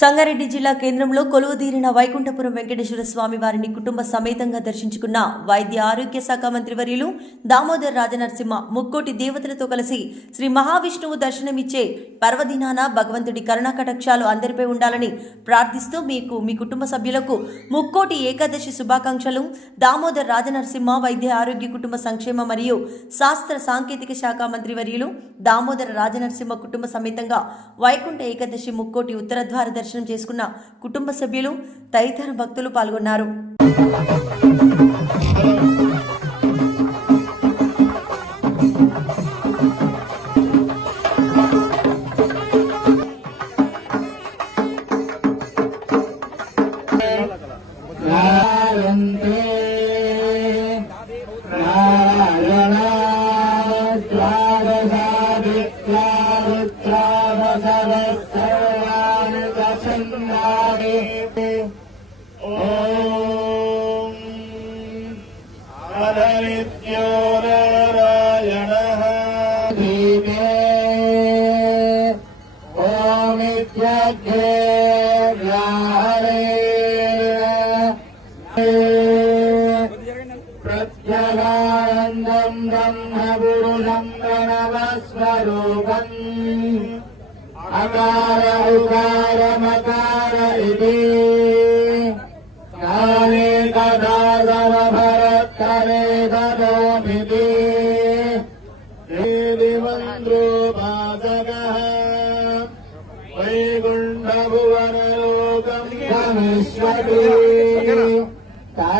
సంగారెడ్డి జిల్లా కేంద్రంలో కొలువుదీరిన వైకుంఠపురం వెంకటేశ్వర స్వామి వారిని కుటుంబ సమేతంగా దర్శించుకున్న వైద్య ఆరోగ్య శాఖ మంత్రి వర్యులు దామోదర్ రాజనరసింహ ముక్కోటి దేవతలతో కలిసి శ్రీ మహావిష్ణువు దర్శనమిచ్చే పర్వదినాన భగవంతుడి కరుణాకటాక్షాలు అందరిపై ఉండాలని ప్రార్థిస్తూ మీకు మీ కుటుంబ సభ్యులకు ముక్కోటి ఏకాదశి శుభాకాంక్షలు. దామోదర్ రాజనరసింహ వైద్య ఆరోగ్య కుటుంబ సంక్షేమ మరియు శాస్త్ర సాంకేతిక శాఖ మంత్రి వర్యులు దామోదర రాజనరసింహ కుటుంబ సమేతంగా వైకుంఠ ఏకాదశి ముక్కోటి ఉత్తరద్వార దర్శనం చేసుకున్న కుటుంబ సభ్యులు తదితర భక్తులు పాల్గొన్నారు. प्रत्यगानन्दं ब्रह्मपुरुषं प्रणवस्वरूपम् अकार उकार मकार इति काले कदा समभरत्तरे ततोमिति देवन्द्रोपासकः वैकुण्ठभुवनलोकं गमिष्यति।